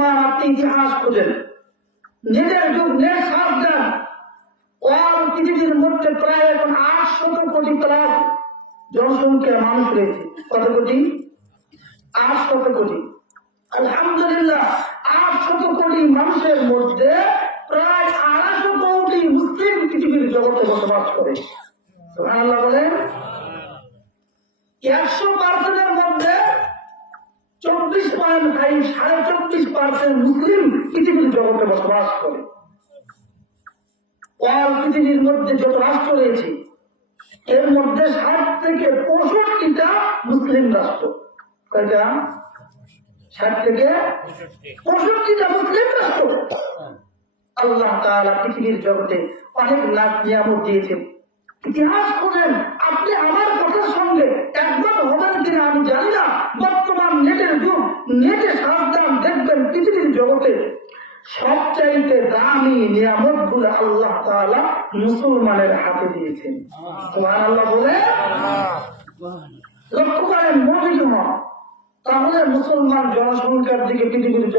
বর্তমান আপনি ইতিহাস খোঁজেন নেটের যুগ, নেট দেন। ওয়াল পৃথিবীর মধ্যে প্রায় এখন আটশত কোটি প্লাস জনসংখ্যার মানুষ রয়েছে। কত কোটি? আটশত কোটি। আলহামদুলিল্লাহ, আটশত কোটি মানুষের মধ্যে প্রায় আড়াইশো কোটি মুসলিম পৃথিবীর জগতে বসবাস করে। সুবহানাল্লাহ বলেন চব্বিশ পয়েন্ট ফাইভ সাড়ে চব্বিশ পার্সেন্ট মুসলিম পৃথিবীর জগতে বসবাস করে। অল পৃথিবীর মধ্যে যত রাষ্ট্র রয়েছে, এর মধ্যে ষাট থেকে পঁয়ষট্টিটা মুসলিম রাষ্ট্র। কয়টা ষাট থেকে পঁয়ষট্টিটা মুসলিম রাষ্ট্র। আল্লাহ তাআলা পৃথিবীর জগতে অনেক লাভ নিয়ামত দিয়েছেন। ইতিহাস করেন আপনি আমার বর্তমান নেটের যুগ সাবধান দেখবেন পৃথিবীর জগতে। সবচাইতে দামি নিয়ামতগুলো আল্লাহ মুসলমানের হাতে দিয়েছেন। আল্লাহ বলে? লক্ষ্য করেন মোদী তাহলে মুসলমান জনসংখ্যার দিকে পৃথিবীর